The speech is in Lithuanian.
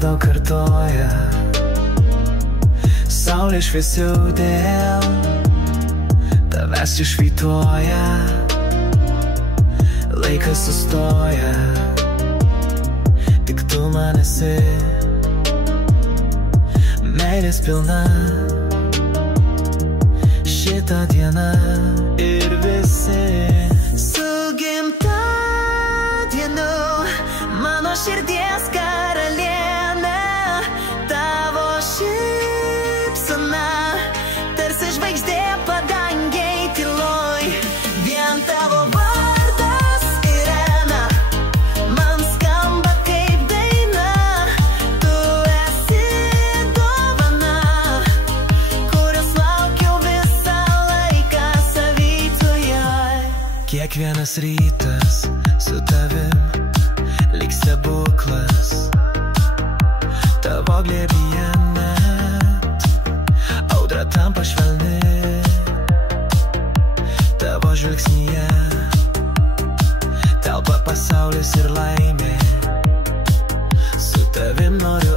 daug kartoja. Saulė šviesiau dėl tavęs išvytuoja. Laikas sustoja, tik tu man esi meilės pilna. Šitą dieną ir visi su gimtadieniu, mano širdies karalienė. Tavo šypsena tarsi žvaigždė padangėj tyloj. Vien tavo vardas Irena man skamba kaip daina. Tu esi dovana, kurios laukiau visą laiką savytuje. Kiekvienas rytas su tavim lyg stebuklas. Tavo glėbyje net audra tampa švelni. Tavo žvilgsnyje telpa pasaulis ir laimė. Su tavim noriu